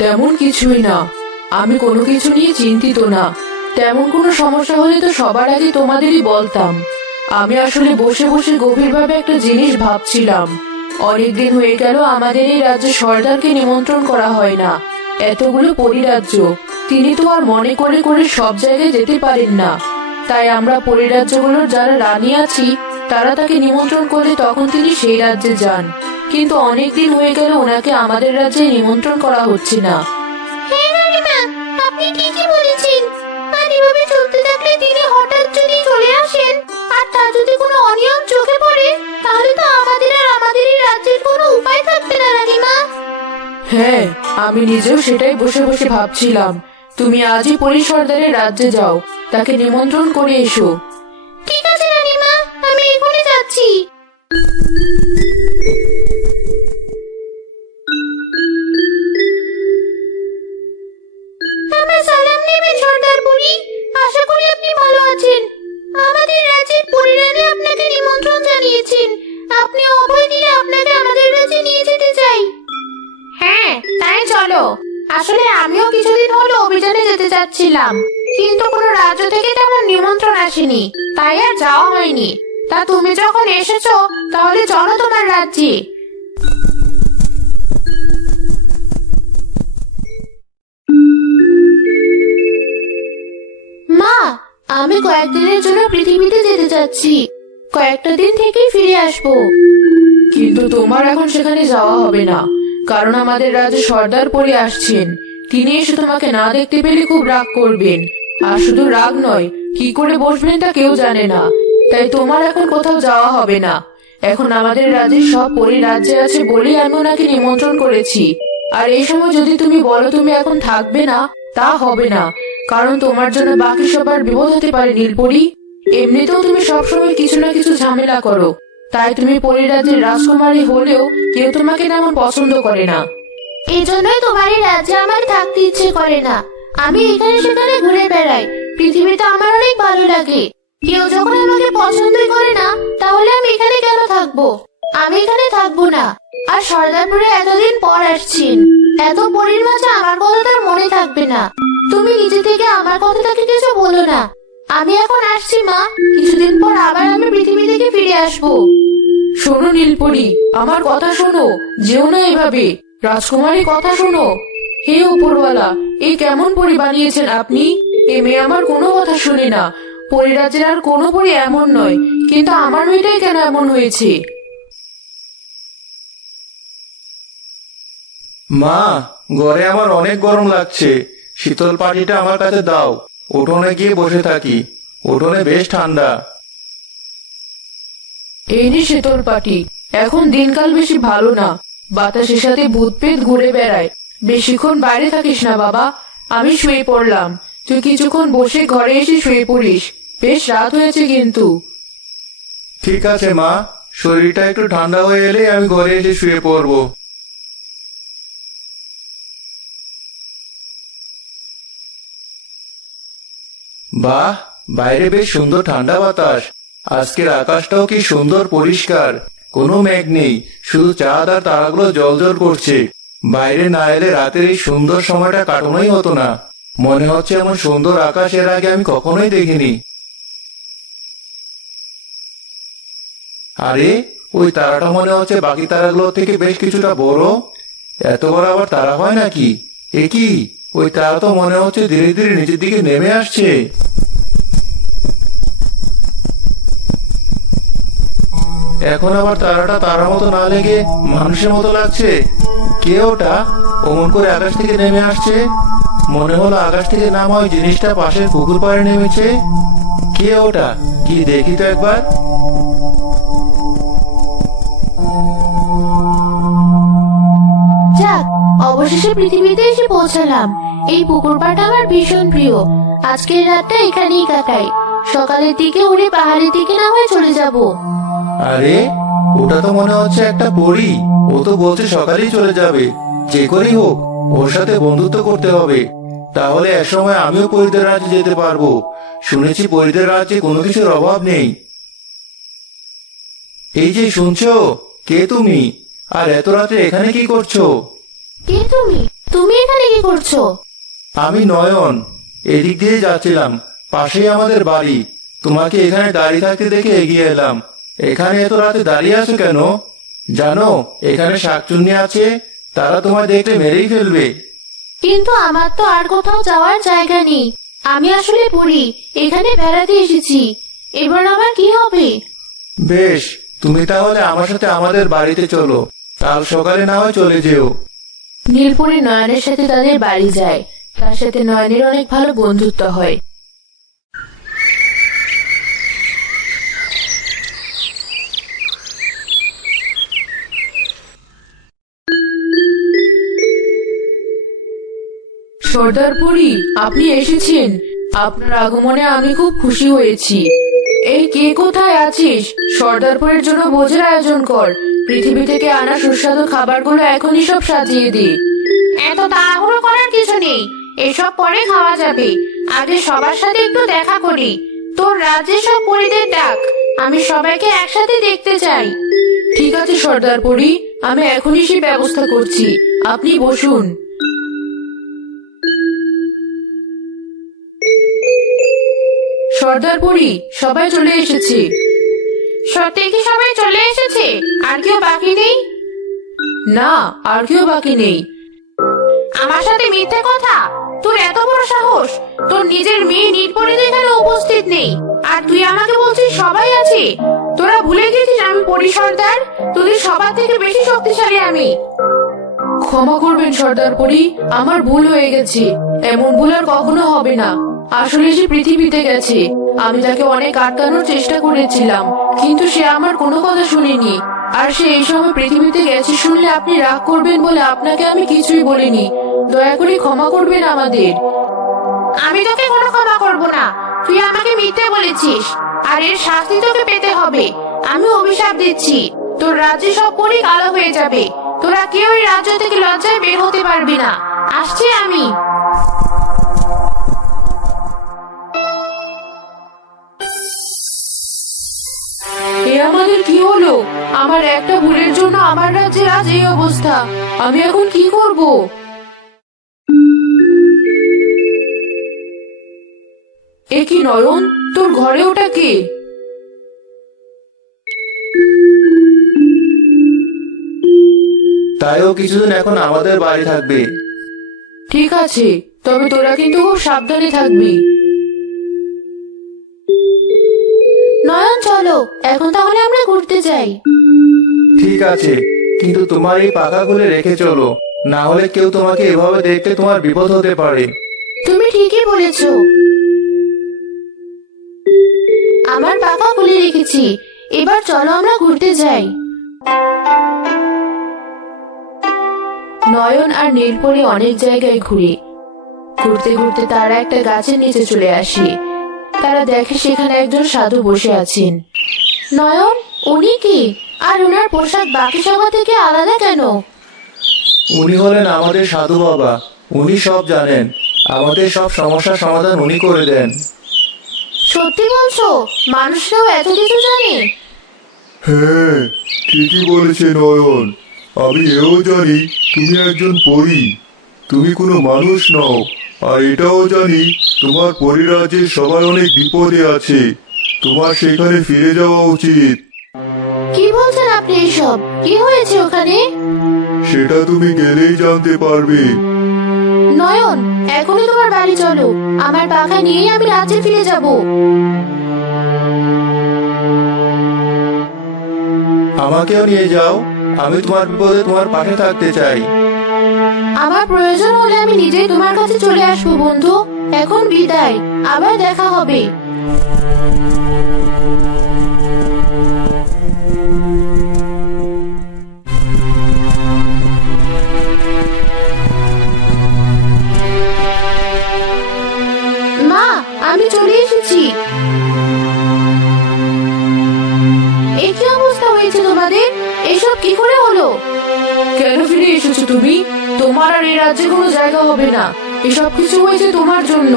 তেমন কিছুই না। আমি কোনো কিছু নিয়ে চিন্তিত না। তেমন কোনো সমস্যা হলে তো সবার আগে তোমাদেরই বলতাম। আমি আসলে বসে বসে গভীরভাবে একটা জিনিস ভাবছিলাম। অনেকদিন হয়ে গেল আমাদের এই রাজ্যে সর্দারকে নিমন্ত্রণ করা হয় না। এতগুলো পরিরাজ্য, তিনি তো আর মনে করে করে সব জায়গায় যেতে পারেন না। তাই আমরা পরিরাজ্যগুলোর যারা রানী আছি তারা তাকে নিমন্ত্রণ করলে তখন তিনি সেই রাজ্যে যান। কিন্তু অনেকদিন হয়ে গেল ওনাকে আমাদের রাজ্যে নিমন্ত্রণ করা হচ্ছে না। হ্যাঁ রানীমা, আপনি ঠিকই বলেছেন। আর এভাবে চলতে থাকলে তিনি হঠাৎ যদি চলে আসেন আর তার যদি কোনো অনিয়ম চোখে পড়ে, তাহলে তো আমাদের আর আমাদের এই রাজ্যের কোনো উপায় থাকবে না রানীমা। হ্যাঁ, আমি নিজেও সেটাই বসে বসে ভাবছিলাম। তুমি আজই পরিসর্দারের রাজ্যে যাও, তাকে নিমন্ত্রণ করে এসো। ঠিক আছে রানীমা, আমি এখনই যাচ্ছি। আমার সালাম নেবেন সর্দার বুড়ি। আশা করি আপনি ভালো আছেন। আমাদের রাজ্যের পরিরানী আপনাকে নিমন্ত্রণ জানিয়েছেন। আপনি অভয় দিলে আপনাকে আমাদের রাজ্যে নিয়ে যেতে চাই। হ্যাঁ, তাই চলো। আসলে আমিও কিছুদিন হলো অভিযানে যেতে চাচ্ছিলাম, কিন্তু কোনো রাজ্য থেকে তেমন নিমন্ত্রণ আসেনি, তাই আর যাওয়া হয়নি। তা তুমি যখন এসেছো, তাহলে চলো তোমার রাজ্যে। মা, আমি কয়েকদিনের জন্য পৃথিবীতে যেতে চাচ্ছি। কয়েকটা দিন থেকেই ফিরে আসবো। কিন্তু তোমার এখন সেখানে যাওয়া হবে না, কারণ আমাদের রাজ্যে সর্দার পরে আসছেন। তিনি এসে তোমাকে না দেখতে পেলে খুব রাগ করবেন। আর শুধু রাগ নয়, কি করে বসবেন তা কেউ জানে না। তাই তোমার এখন কোথাও যাওয়া হবে না। এখন আমাদের রাজ্যের সব পরিরাজ্যে আছে বলেই আমি ওনাকে নিমন্ত্রণ করেছি। আর এই সময় যদি তুমি বলো তুমি এখন থাকবে না, তা হবে না। কারণ তোমার জন্য বাকি সবার বিপদ হতে পারে নীলপরি। এমনিতেও তুমি সবসময় কিছু না কিছু ঝামেলা করো। তাই তুমি পরিরাজ্যের রাজকুমারী হলেও কেউ তোমাকে তেমন পছন্দ করে না। এই জন্যই তোমার এই রাজ্যে আমার থাকতে ইচ্ছে করে না। আমি এখানে সেখানে ঘুরে বেড়াই। পৃথিবীতে আমার অনেক ভালো লাগে। কেউ যখন আমাকে পছন্দই করে না, তাহলে আমি এখানে কেন থাকবো? আমি এখানে থাকবো না। আর সর্দারপুরে এতদিন পর আসছেন, এত পরীর মাঝে আমার কথা তার মনে থাকবে না। তুমি নিজে থেকে আমার কথাটাকে কিছু বলো না। আমি এখন আসছি মা, কিছুদিন পর আবার আমি পৃথিবী থেকে ফিরে আসবো। শোনো নীলপরি, আমার কথা শোনো, যেও না এভাবে। রাজকুমারীর কথা শোনো। হে উপরওয়ালা, এই কেমন পরি বানিয়েছেন আপনি? এ মেয়ে আমার কোনো কথা শুনে না। পরিরাজ্যের আর কোনো পরি এমন নয়, কিন্তু আমার মেয়েটাই কেন এমন হয়েছে? মা, ঘরে আমার অনেক গরম লাগছে। শীতল পাটিটা আমার কাছে দাও। উঠোনে গিয়ে বসে থাকি। উঠোনে বেশ ঠান্ডা। এই নে শীতল পাটি। এখন দিনকাল বেশি ভালো না, বাতাসের সাথে ভূত প্রেত ঘুরে বেড়ায়। বেশিক্ষণ বাইরে থাকিস না বাবা। আমি শুয়ে পড়লাম, তুই কিছুক্ষণ বসে ঘরে এসে শুয়ে পড়িস। বেশ রাত হয়েছে কিন্তু। ঠিক আছে মা, শরীরটা একটু ঠান্ডা হয়ে এলে আমি ঘরে এসে শুয়ে পড়বো। বাহ, বাইরে বেশ সুন্দর ঠান্ডা বাতাস। আজকের আকাশটাও কি সুন্দর পরিষ্কার। কোনো মেঘ নেই, শুধু চাঁদ আর তারাগুলো জ্বলজ্বল করছে। বাইরে না এলে রাতের এই সুন্দর সময়টা কাটানোই হতো না। মনে হচ্ছে এমন সুন্দর আকাশ এর আগে আমি কখনোই দেখিনি। আরে, ওই তারাটা মনে হচ্ছে বাকি তারাগুলো থেকে বেশ কিছুটা বড়। এত বড় আবার তারা হয় নাকি? এ কি, ওই তারা তো মনে হচ্ছে ধীরে ধীরে নিচের দিকে নেমে আসছে। এখন আবার তারাটা তারার মতো না লেগে মানুষের মতো লাগছে। কে ওটা অমন করে আকাশ থেকে নেমে আসছে? মনে হলো আকাশ থেকে নামা ওই জিনিসটা পাশের পুকুর পাড়ে নেমেছে। কে ওটা? কি দেখি তো একবার। যাক, অবশেষে পৃথিবীতে এসে পৌঁছালাম। এই পুকুর পাড়টা আমার ভীষণ প্রিয়। আজকের রাতটা এখানেই কাটাই। সকালের দিকে উড়ে পাহাড়ের দিকে না হয়ে চলে যাব। আরে, ওটা তো মনে হচ্ছে একটা পরী। ও তো বলছে সকালেই চলে যাবে। যে করেই হোক, ওর সাথে বন্ধুত্ব করতে হবে। তাহলে একসময় আমিও পরীদের রাজ্যে যেতে পারবো। শুনেছি পরীদের রাজ্যে কোনো কিছুর অভাব নেই। এই যে শুনছো, কে তুমি? আর এত রাতে এখানে কি করছো? কে তুমি? তুমি এখানে কি করছো? আমি নয়ন, এদিক দিয়ে যাচ্ছিলাম, পাশেই আমাদের বাড়ি। তোমাকে এখানে দাঁড়িয়ে থাকতে দেখে এগিয়ে এলাম। এখানে এত রাতে দাঁড়িয়ে আছো কেন? জানো এখানে শাকচুন্নি আছে, তারা তোমায় দেখলে মেরেই ফেলবে। কিন্তু আমার তো আর কোথাও যাওয়ার জায়গা নেই। আমি আসলে পড়ি, এখানে বেড়াতে এসেছি। এবার আমার কি হবে? বেশ, তুমি তাহলে আমার সাথে আমাদের বাড়িতে চলো, কাল সকালে না হয় চলে যেও। নীলপরি নয়নের সাথে তাদের বাড়ি যায়। তার সাথে নয়নের অনেক ভালো বন্ধুত্ব হয়। সর্দার পরি, আপনি এসেছেন। আপনার আগমনে আমি খুব খুশি হয়েছি। এই কে কোথায় আছিস? সর্দার পরির জন্য ভোজের আয়োজন কর। পৃথিবী থেকে আনা সুস্বাদু খাবারগুলো এখনই সব সাজিয়ে দে। এত তাড়াহুড়ো করার কিছু নেই, এসব পরে খাওয়া যাবে। আগে সবার সাথে একটু দেখা করি। তোর রাজ্যে সব পরিদের ডাক, আমি সবাইকে একসাথে দেখতে চাই। ঠিক আছে সর্দার পরি, আমি এখনই সেই ব্যবস্থা করছি। আপনি বসুন। সর্দার পরি, সবাই চলে এসেছে। সত্যি কি সবাই চলে এসেছে? আর কেউ বাকি নেই? না, আর কেউ বাকি নেই। আমার সাথে মিথ্যে কথা? তোর এত বড় সাহস! তোর নিজের মেয়ে নীলপরি এখানে উপস্থিত নেই, আর তুই আমাকে বলছিস সবাই আছে? তোরা ভুলে গেছিস আমি পরি সর্দার? তোদের সবার থেকে বেশি শক্তিশালী আমি। ক্ষমা করবেন সর্দার পরি, আমার ভুল হয়ে গেছে। এমন ভুল আর কখনো হবে না। আসলে সে পৃথিবীতে গেছে। আমি তাকে অনেক আটকানোর চেষ্টা করেছিলাম, কিন্তু সে আমার কোনো কথা শুনেনি। আর সে এই সময় পৃথিবীতে গেছে শুনলে আপনি রাগ করবেন বলে আপনাকে আমি কিছুই বলিনি। দয়া করে ক্ষমা করবেন আমাদের। আমি তোকে কোনো ক্ষমা করব না। তুই আমাকে মিথ্যে বলেছিস, আর এর শাস্তি তোকে পেতে হবে। আমি অভিশাপ দিচ্ছি, তোর রাজ্যে সব পরি কালো হয়ে যাবে। তোরা কেউ এই রাজ্য থেকে লজ্জায় বের হতে পারবি না। আসছি আমি। এ আমাদের কি হলো? আমার একটা ভুলের জন্য আমার রাজ্যের আজ এই অবস্থা। আমি এখন কি করব? এ কি নয়ন, তোর ঘরে ওটা কে? তাইও কিছুদিন এখন আমাদের বাড়ি থাকবে। ঠিক আছে, তবে তোরা কিন্তু খুব সাবধানে থাকবি। নয়ন চলো, এখন তাহলে আমরা ঘুরতে যাই। ঠিক আছে, কিন্তু তোমার এই পাখা খুলে রেখে চলো, না হলে কেউ তোমাকে এভাবে দেখতে তোমার বিপদ হতে পারে। তুমি ঠিকই বলেছো, আমার পাখা খুলে রেখেছি। এবার চলো আমরা ঘুরতে যাই। নয়ন আর নীলপরি অনেক জায়গায় ঘুরে। ঘুরতে ঘুরতে তারা একটা গাছের নিচে চলে আসে। তারা দেখে সেখানে একজন সাধু বসে আছেন। নয়ন, উনি কি? আর ওনার পোশাক বাকি সবার থেকে আলাদা কেন? উনি হলেন আমাদের সাধু বাবা। উনি সব জানেন, আমাদের সব সমস্যার সমাধান উনি করে দেন। সত্যি বলছো? মানুষরাও এত কিছু জানে? হ্যাঁ, ঠিকই বলেছে নয়ন। আমি এও জানি তুমি একজন পরী, তুমি কোনো মানুষ নও। আর এটাও জানি তোমার পরিরাজ্যের সবাই অনেক বিপদে আছে, তোমার সেখানে ফিরে যাওয়া উচিত। কি বলছেন আপনি এসব? কি হয়েছে ওখানে? সেটা তুমি গেলেই জানতে পারবে। নয়ন, এখনই তোমার বাড়ি চলো। আমার পাখা নিয়ে আমি রাজ্যে ফিরে যাব। আমাকেও নিয়ে যাও, আমি তোমার বিপদে তোমার পাশে থাকতে চাই। আমার প্রয়োজন হলে আমি নিজেই তোমার কাছে চলে আসবো বন্ধু। এখন বিদায়, আবার দেখা হবে। মা, আমি চলে এসেছি। এ কি অবস্থা হয়েছে তোমাদের? এসব কি করে হলো? কেন ফিরে এসেছো তুমি? তোমার আর এই রাজ্যে কোনো জায়গা হবে না। এসব কিছু হয়েছে তোমার জন্য।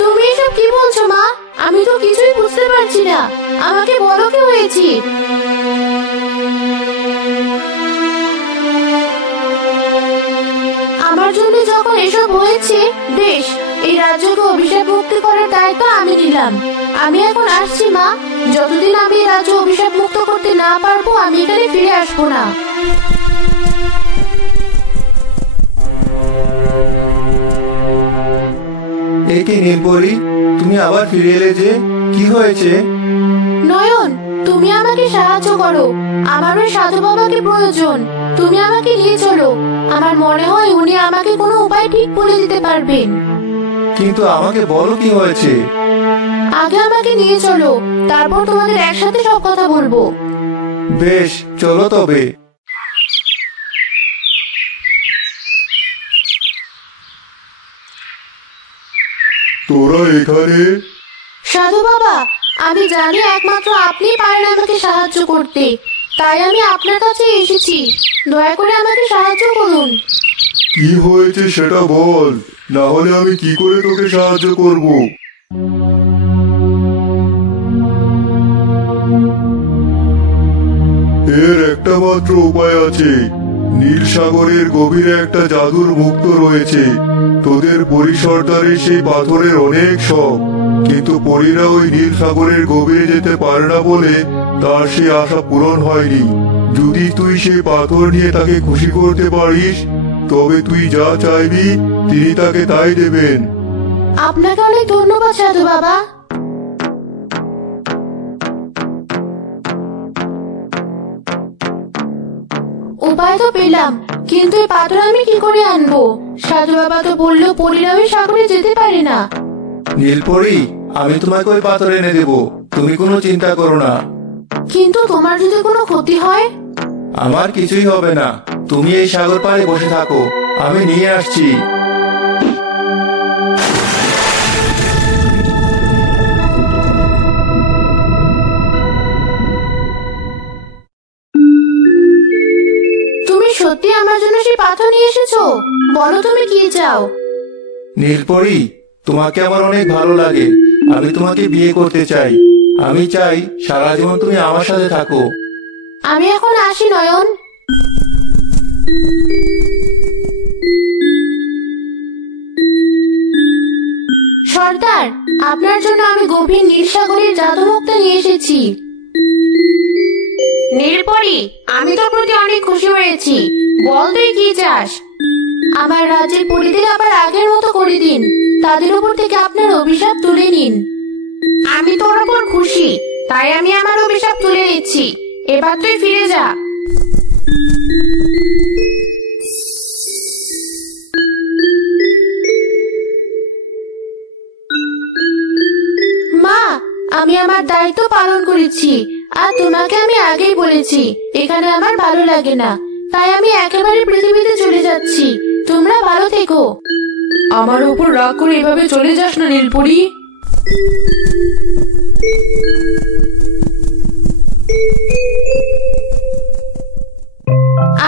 তুমি এসব কি বলছো মা? আমি তো কিছুই বুঝতে পারছি না। আমাকে বলো কি হয়েছে? আমার যখন এসব হয়েছে, বেশ, এই রাজ্যকে অভিশাপ মুক্ত করার দায়িত্ব আমি নিলাম। আমি এখন আসছি মা। যতদিন আমি এই রাজ্য অভিশাপ মুক্ত করতে না পারবো, আমি এখানে ফিরে আসবো না। এ কি নীলপরি, তুমি আবার ফিরে এলে যে? কি হয়েছে? নয়ন, তুমি আমাকে সাহায্য করো। আমার ওই সাধু বাবাকে প্রয়োজন। তুমি আমাকে নিয়ে চলো। আমার মনে হয় উনি আমাকে কোনো উপায় ঠিক বলে দিতে পারবেন। কিন্তু আমাকে বলো কি হয়েছে। আগে আমাকে নিয়ে চলো, তারপর তোমাদের একসাথে সব কথা বলবো। বেশ, চলো তবে। তোরা এখানে? সাধু বাবা, আমি জানি একমাত্র আপনি পারেন আমাকে সাহায্য করতে, তাই আমি আপনার কাছে এসেছি। দয়া করে আমাকে সাহায্য করুন। কি হয়েছে সেটা বল, না হলে আমি কি করে তোকে সাহায্য করব। এর একটা মাত্র উপায় আছে। নীল সাগরের গভীরে একটা জাদুর মুক্ত রয়েছে। তোদের পরিসর্দারের সেই পাথরের অনেক শখ, কিন্তু পরীরা ওই নীল সাগরের গভীরে যেতে পারে না বলে তার সেই আশা পূরণ হয়নি। যদি তুই সেই পাথর নিয়ে তাকে খুশি করতে পারিস, তবে তুই যা চাইবি তিনি তাকে তাই দেবেন। আপনাকে অনেক ধন্যবাদ সাধু বাবা। উপায় তো পেলাম, কিন্তু এই পাথর আমি কি করে আনবো? সাধু বাবা তো বললো পরীরা ওই সাগরে যেতে পারে না। নীলপরি, আমি তোমাকে ওই পাথর এনে দেব, তুমি কোনো চিন্তা করো না। কিন্তু তোমার যদি কোনো ক্ষতি হয়? আমার কিছুই হবে না, তুমি এই সাগর পাড়ে বসে থাকো, আমি নিয়ে আসছি। তুমি সত্যি আমার জন্য সেই পাথর নিয়ে এসেছো? বলো তুমি কি চাও? নীলপরি, তোমাকে আমার অনেক ভালো লাগে, আমি তোমাকে বিয়ে করতে চাই। আমি চাই সারা জীবন তুমি আমার সাথে থাকো। আমি এখন আসি নয়ন। সর্দার, আপনার জন্য আমি গভীর নীল সাগরের জাদুমুক্তা নিয়ে এসেছি। নীলপরি, আমি তোর প্রতি অনেক খুশি হয়েছি। বল তুই কি চাস? আমার রাজ্যের পরিদের আবার আগের মতো করে দিন। তাদের উপর থেকে আপনার অভিশাপ তুলে নিন। আমি তোর উপর খুশি, তাই আমি আমার অভিশাপ তুলে নিচ্ছি। এবার তুই ফিরে যা। মা, আমি আমার দায়িত্ব পালন করেছি। আর তোমাকে আমি আগেই বলেছি এখানে আমার ভালো লাগে না, তাই আমি একেবারে পৃথিবীতে চলে যাচ্ছি। তোমরা ভালো থেকো। আমার উপর রাগ করে এভাবে চলে যাস না নীলপরি।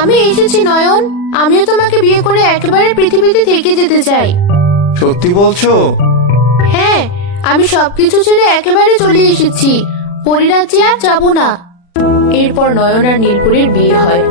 আমি এসেছি নয়ন। আমিও তোমাকে বিয়ে করে একেবারে পৃথিবীতে থেকে যেতে চাই। সত্যি বলছো? হ্যাঁ, আমি সবকিছু ছেড়ে একেবারে চলে এসেছি। পরিরাজ্যে আর যাবো না। এরপর নয়ন আর নীলপরির বিয়ে হয়।